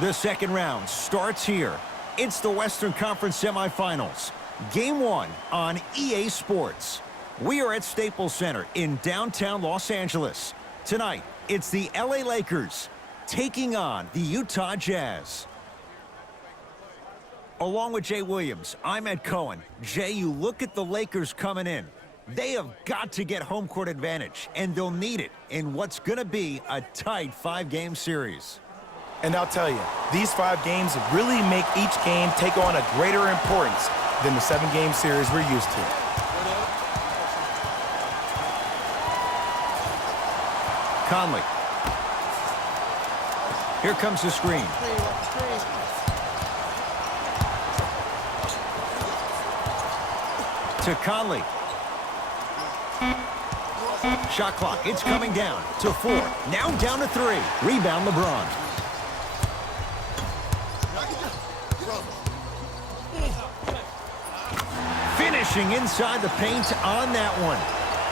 The second round starts here. It's the Western Conference semifinals. Game 1 on EA Sports. We are at Staples Center in downtown Los Angeles. Tonight, it's the LA Lakers taking on the Utah Jazz. Along with Jay Williams, I'm Ed Cohen. Jay, you look at the Lakers coming in. They have got to get home court advantage, and they'll need it in what's going to be a tight 5-game series. And I'll tell you, these 5 games really make each game take on a greater importance than the 7-game series we're used to. Conley. Here comes the screen. To Conley. Shot clock, it's coming down to 4. Now down to 3. Rebound LeBron. Finishing inside the paint on that one.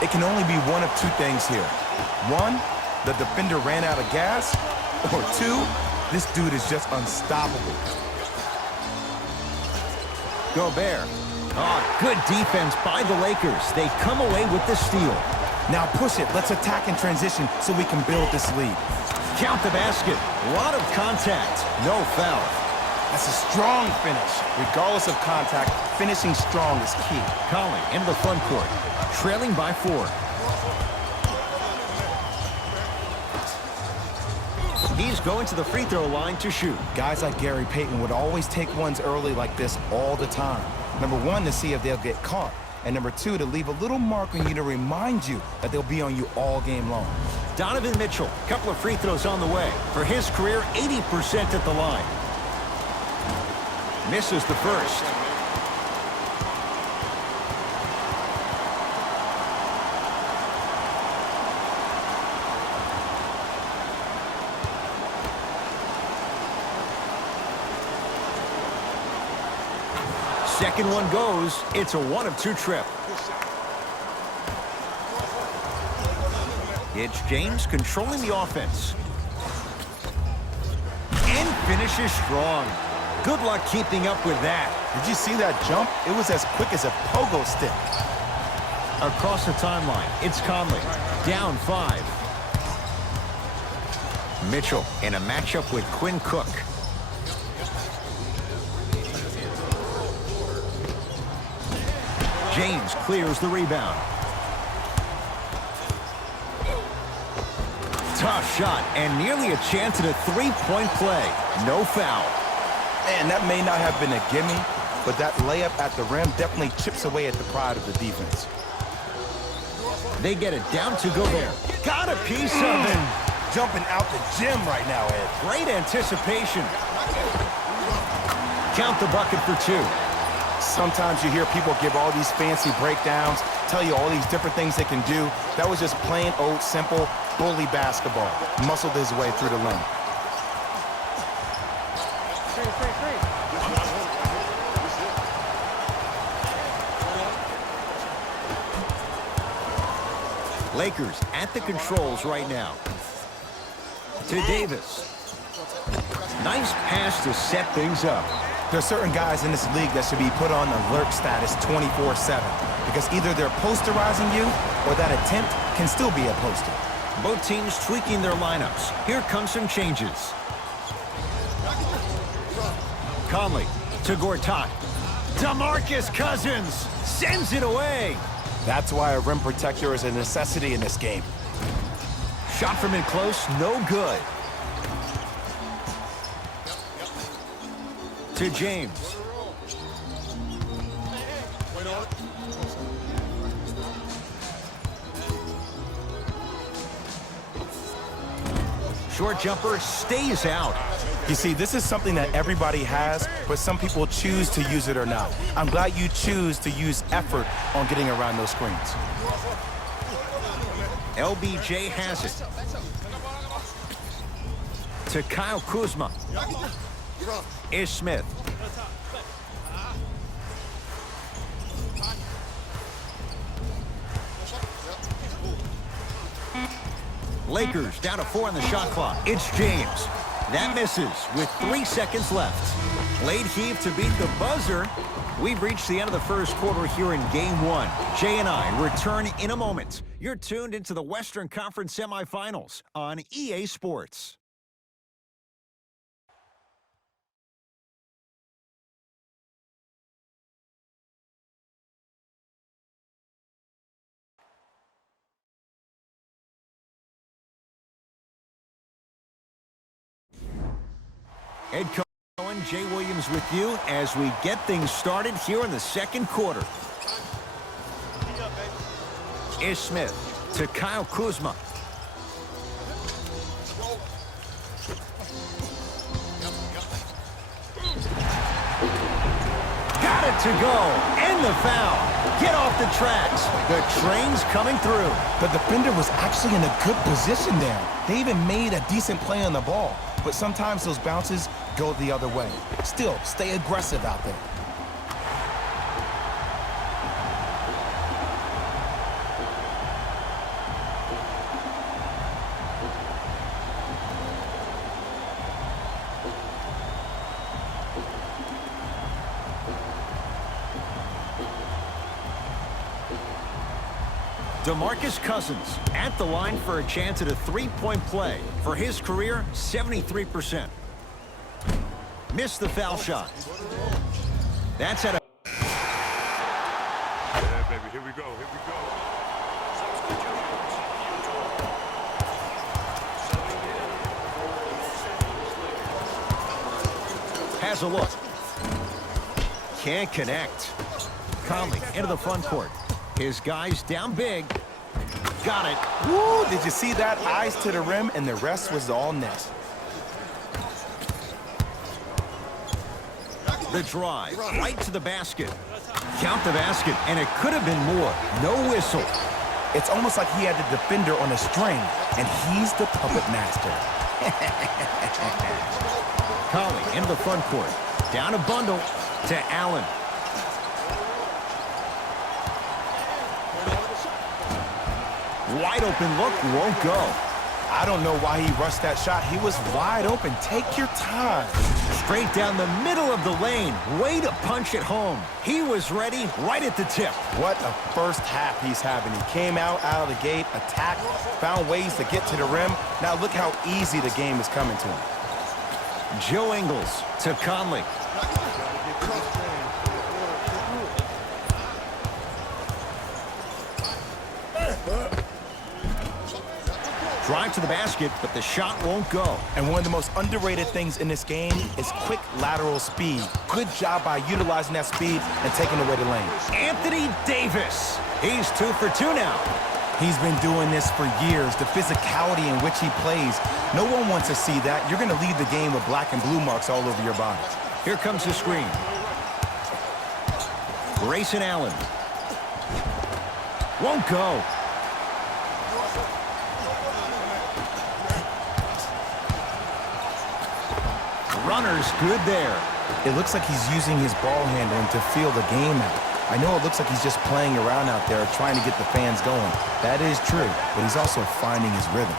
It can only be one of 2 things here. 1, the defender ran out of gas, or 2, this dude is just unstoppable. Gobert. Oh, good defense by the Lakers. They come away with the steal. Now push it. Let's attack in transition so we can build this lead. Count the basket. A lot of contact. No foul. That's a strong finish. Regardless of contact, finishing strong is key. Conley into the front court. Trailing by 4. He's going to the free throw line to shoot. Guys like Gary Payton would always take ones early like this all the time. Number 1, to see if they'll get caught. And number 2, to leave a little mark on you to remind you that they'll be on you all game long. Donovan Mitchell, couple of free throws on the way. For his career, 80% at the line. Misses the first. Second one goes. It's a 1 of 2 trip. It's James controlling the offense. And finishes strong. Good luck keeping up with that. Did you see that jump? It was as quick as a pogo stick. Across the timeline, it's Conley. Down 5. Mitchell in a matchup with Quinn Cook. James clears the rebound. Tough shot and nearly a chance at a 3-point play. No foul. Man, that may not have been a gimme, but that layup at the rim definitely chips away at the pride of the defense. They get it down to Gobert. Got a piece of him. Jumping out the gym right now, Ed. Great anticipation. Count the bucket for 2. Sometimes you hear people give all these fancy breakdowns, tell you all these different things they can do. That was just plain old simple bully basketball. Muscled his way through the lane. Lakers at the controls right now. To Davis. Nice pass to set things up. There are certain guys in this league that should be put on alert status 24/7 because either they're posterizing you or that attempt can still be a poster. Both teams tweaking their lineups. Here come some changes. Conley to Gortat. DeMarcus Cousins sends it away. That's why a rim protector is a necessity in this game. Shot from in close, no good. To James. Short jumper stays out. You see, this is something that everybody has, but some people choose to use it or not. I'm glad you choose to use effort on getting around those screens. LBJ has it. To Kyle Kuzma. Ish Smith. Lakers down to 4 on the shot clock. It's James. That misses with 3 seconds left. Late heave to beat the buzzer. We've reached the end of the first quarter here in Game 1. Jay and I return in a moment. You're tuned into the Western Conference semifinals on EA Sports. Ed Cohen, Jay Williams with you as we get things started here in the second quarter. Ish Smith to Kyle Kuzma. Got it to go. And the foul. Get off the tracks. The train's coming through. The defender was actually in a good position there. They even made a decent play on the ball. But sometimes those bounces go the other way. Still, stay aggressive out there. DeMarcus Cousins at the line for a chance at a three-point play. For his career, 73%. Missed the foul shot. That's at a... Yeah, baby, here we go, here we go. Has a look. Can't connect. Conley into the front court. His guys down big. Got it. Woo! Did you see that? Eyes to the rim, and the rest was all net. The drive right to the basket. Count the basket, and it could have been more. No whistle. It's almost like he had the defender on a string, and he's the puppet master. Conley into the front court. Down a bundle to Allen. Wide open look, won't go. I don't know why he rushed that shot. He was wide open. Take your time. Straight down the middle of the lane. Way to punch it home. He was ready right at the tip. What a first half he's having. He came out of the gate, attacked, found ways to get to the rim. Now look how easy the game is coming to him. Joe Ingles to Conley. Drive to the basket, but the shot won't go. And one of the most underrated things in this game is quick lateral speed. Good job by utilizing that speed and taking away the lane. Anthony Davis. He's 2 for 2 now. He's been doing this for years. The physicality in which he plays. No one wants to see that. You're going to leave the game with black and blue marks all over your body. Here comes the screen. Grayson Allen. Won't go. Runner's good there. It looks like he's using his ball handling to feel the game out. I know it looks like he's just playing around out there trying to get the fans going. That is true, but he's also finding his rhythm.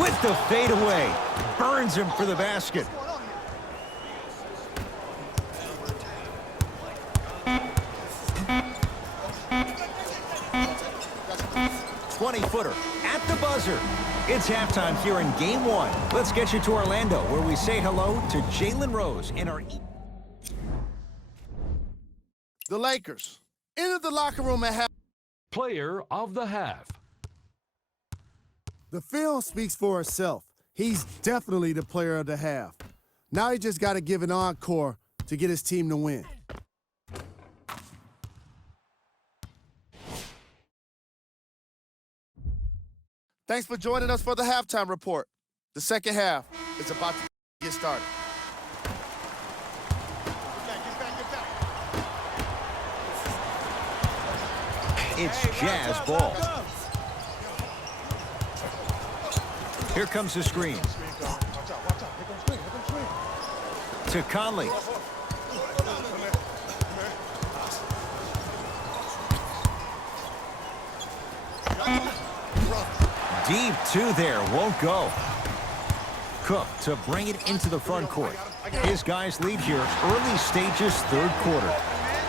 With the fadeaway. Burns him for the basket. Footer at the buzzer. It's halftime here in Game 1. Let's get you to Orlando, where we say hello to Jalen Rose in our... The Lakers entered the locker room at half. Player of the half. The film speaks for itself. He's definitely the player of the half. Now he just got to give an encore to get his team to win. Thanks for joining us for the halftime report. The second half is about to get started. It's Jazz ball. Here comes the screen. To Conley. Deep two there, won't go. Cook to bring it into the front court. His guys lead here, early stages, third quarter.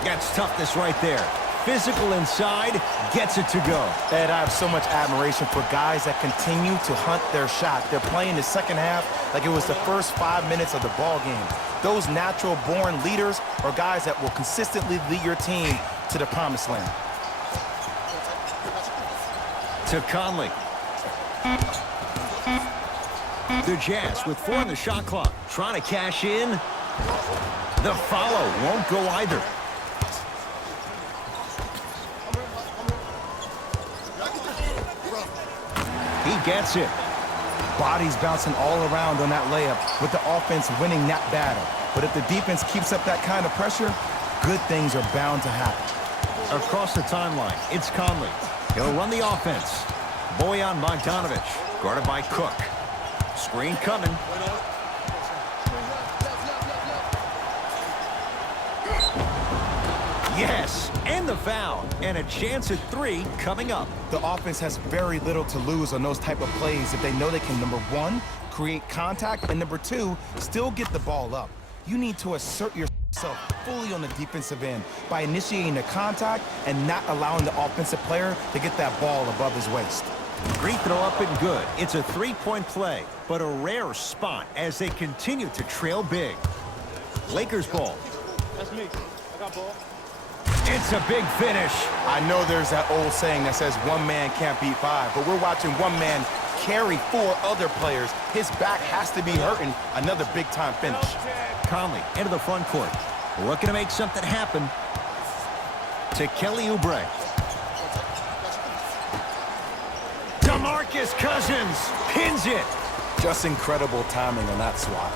That's toughness right there. Physical inside, gets it to go. Ed, I have so much admiration for guys that continue to hunt their shot. They're playing the second half like it was the first 5 minutes of the ball game. Those natural-born leaders are guys that will consistently lead your team to the promised land. To Conley. The Jazz with 4 on the shot clock. Trying to cash in. The follow won't go either. He gets it. Bodies bouncing all around on that layup with the offense winning that battle. But if the defense keeps up that kind of pressure, good things are bound to happen. Across the timeline, it's Conley. He'll run the offense. Bojan Bogdanovic, guarded by Cook. Screen coming. Yes, and the foul. And a chance at 3 coming up. The offense has very little to lose on those type of plays if they know they can, number 1, create contact, and number 2, still get the ball up. You need to assert yourself fully on the defensive end by initiating the contact and not allowing the offensive player to get that ball above his waist. Free throw up and good. It's a 3-point play, but a rare spot as they continue to trail big. Lakers ball. That's me. I got ball. It's a big finish. I know there's that old saying that says one man can't beat 5, but we're watching one man carry 4 other players. His back has to be hurting. Another big-time finish. Conley into the front court. Looking to make something happen. To Kelly Oubre. DeMarcus Cousins pins it. Just incredible timing on that swat.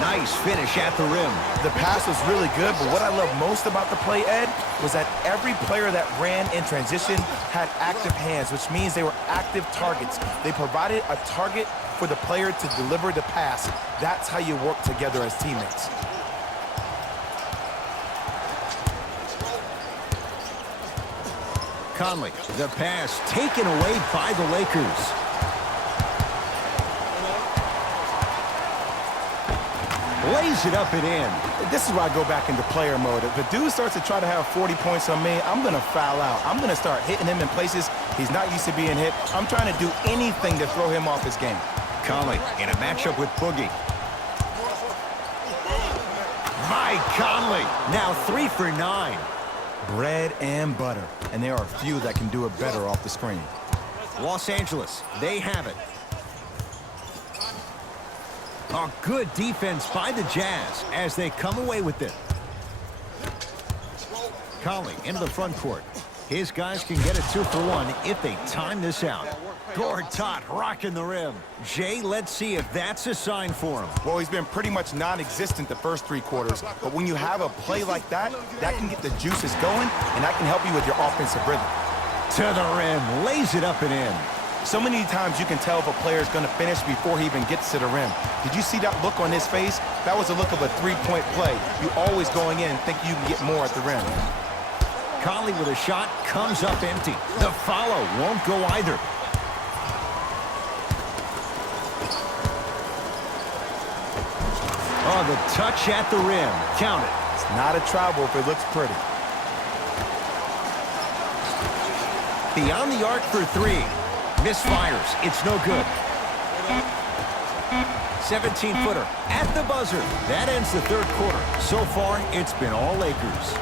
Nice finish at the rim. The pass was really good, but what I love most about the play, Ed, was that every player that ran in transition had active hands, which means they were active targets. They provided a target for the player to deliver the pass. That's how you work together as teammates. Conley, the pass taken away by the Lakers. Lays it up and in. This is why I go back into player mode. If a dude starts to try to have 40 points on me, I'm going to foul out. I'm going to start hitting him in places he's not used to being hit. I'm trying to do anything to throw him off his game. Conley in a matchup with Boogie. Mike Conley, now 3 for 9. Bread and butter. And there are a few that can do it better off the screen. Los Angeles, they have it. A good defense by the Jazz as they come away with it. Conley into the front court. His guys can get a 2 for 1 if they time this out. Gortat rocking the rim. Jay, let's see if that's a sign for him. Well, he's been pretty much non-existent the first 3 quarters, but when you have a play like that, that can get the juices going, and that can help you with your offensive rhythm. To the rim, lays it up and in. So many times you can tell if a player is going to finish before he even gets to the rim. Did you see that look on his face? That was a look of a 3-point play. You always going in think you can get more at the rim. Conley with a shot comes up empty. The follow won't go either. Oh, the touch at the rim. Count it. It's not a travel if it looks pretty. Beyond the arc for 3. Misfires. It's no good. 17-footer at the buzzer. That ends the third quarter. So far, it's been all Lakers.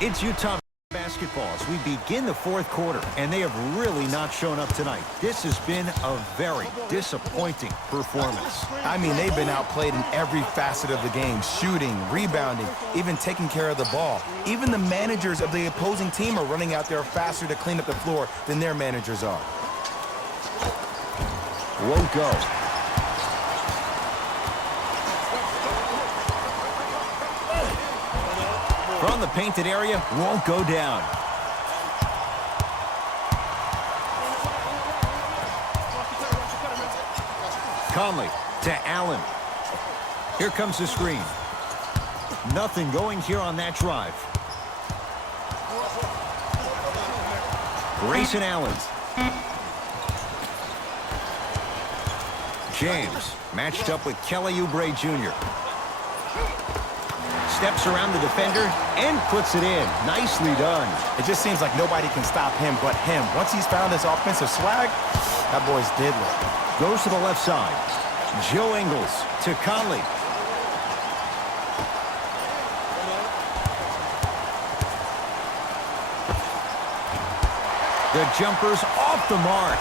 It's Utah basketball as we begin the fourth quarter, and they have really not shown up tonight. This has been a very disappointing performance. I mean, they've been outplayed in every facet of the game. Shooting, rebounding, even taking care of the ball. Even the managers of the opposing team are running out there faster to clean up the floor than their managers are. Won't go. From the painted area, won't go down. Conley To Allen. Here comes the screen. Nothing going here on that drive. Grayson Allen. James matched up with Kelly Oubre Jr. Steps around the defender and puts it in. Nicely done. It just seems like nobody can stop him but him. Once he's found his offensive swag, that boy's deadly. Goes to the left side. Joe Ingles to Conley. The jumper's off the mark.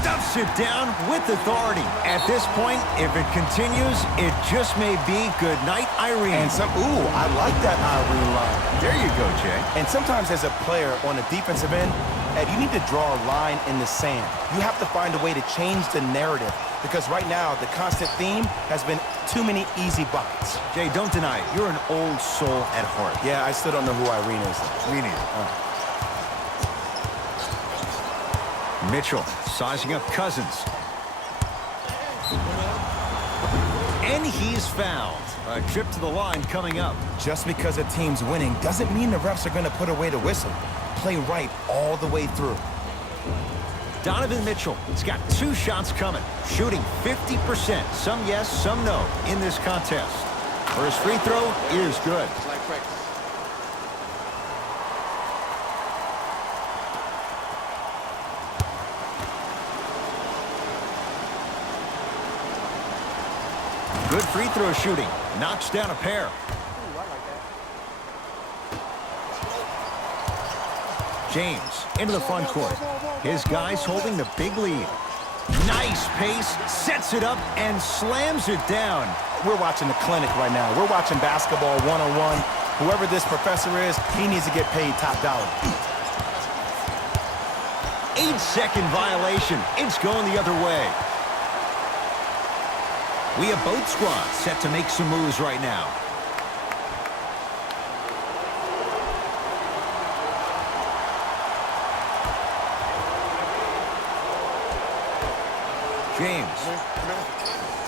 Stuffs it down with authority. At this point, if it continues, it just may be good night, Irene. And ooh, I like that Irene line. There you go, Jay. And sometimes as a player on a defensive end, Ed, you need to draw a line in the sand. You have to find a way to change the narrative because right now the constant theme has been too many easy buckets. Jay, don't deny it. You're an old soul at heart. Yeah, I still don't know who Irene is. Me neither. Mitchell sizing up Cousins. And he's fouled. A trip to the line coming up. Just because a team's winning doesn't mean the refs are going to put away the whistle. Play right all the way through. Donovan Mitchell has got 2 shots coming, shooting 50%. Some yes, some no in this contest. First free throw is good. Good free throw shooting. Knocks down a pair. James into the front court. His guys holding the big lead. Nice pace, sets it up, and slams it down. We're watching the clinic right now. We're watching basketball one-on-one. Whoever this professor is, he needs to get paid top dollar. 8-second violation. It's going the other way. We have both squads set to make some moves right now. James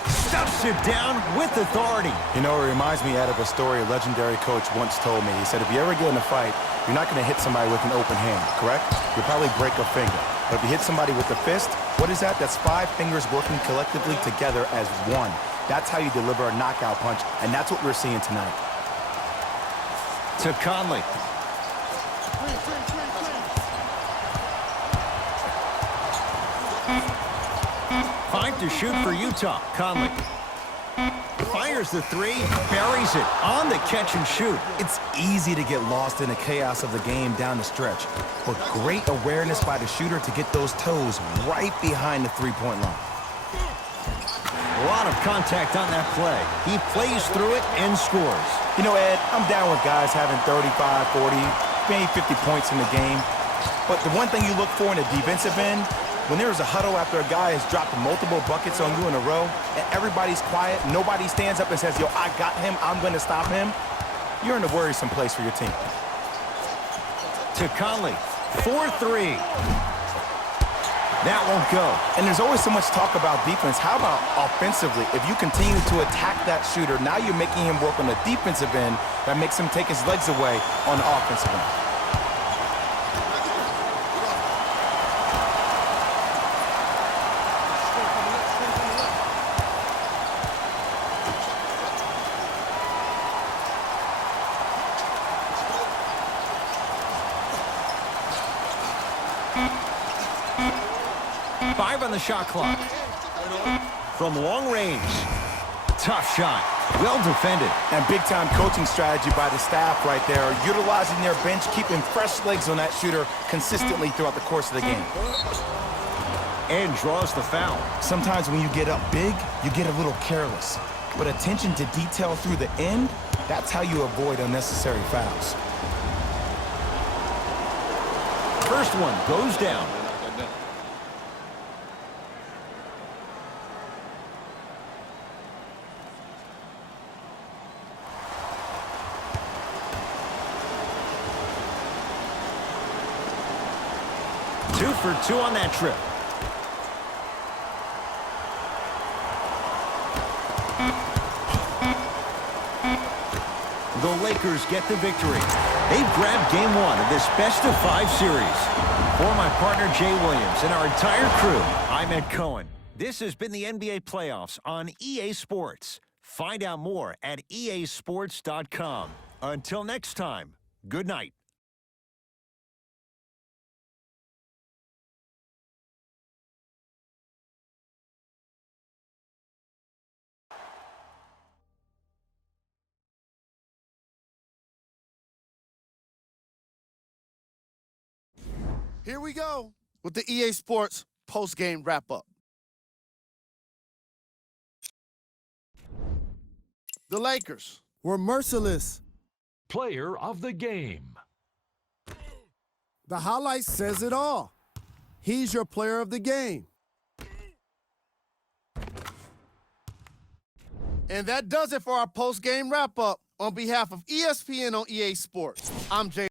stuffs it down with authority. You know, it reminds me out of a story a legendary coach once told me. He said, if you ever get in a fight, you're not going to hit somebody with an open hand, correct? You'll probably break a finger. But if you hit somebody with a fist, what is that? That's 5 fingers working collectively together as one. That's how you deliver a knockout punch, and that's what we're seeing tonight. To Conley. Five to shoot for Utah. Conley fires the 3, buries it on the catch and shoot. It's easy to get lost in the chaos of the game down the stretch, but great awareness by the shooter to get those toes right behind the three-point line. A lot of contact on that play. He plays through it and scores. You know, Ed, I'm down with guys having 35, 40, maybe 50 points in the game. But the one thing you look for in a defensive end, when there is a huddle after a guy has dropped multiple buckets on you in a row, and everybody's quiet, nobody stands up and says, yo, I got him, I'm going to stop him, you're in a worrisome place for your team. To Conley, 4-3. That won't go. And there's always so much talk about defense. How about offensively? If you continue to attack that shooter, now you're making him work on the defensive end. That makes him take his legs away on the offensive end. On the shot clock. From long range. Tough shot. Well defended. And big-time coaching strategy by the staff right there, utilizing their bench, keeping fresh legs on that shooter consistently throughout the course of the game. And draws the foul. Sometimes when you get up big, you get a little careless. But attention to detail through the end, that's how you avoid unnecessary fouls. First one goes down. for 2 on that trip. The Lakers get the victory. They've grabbed Game 1 of this best-of-5 series. For my partner Jay Williams and our entire crew, I'm Ed Cohen. This has been the NBA Playoffs on EA Sports. Find out more at easports.com. Until next time, good night. Here we go with the EA Sports post-game wrap-up. The Lakers were merciless. Player of the game. The highlight says it all. He's your player of the game. And that does it for our post-game wrap-up. On behalf of ESPN on EA Sports, I'm Jay.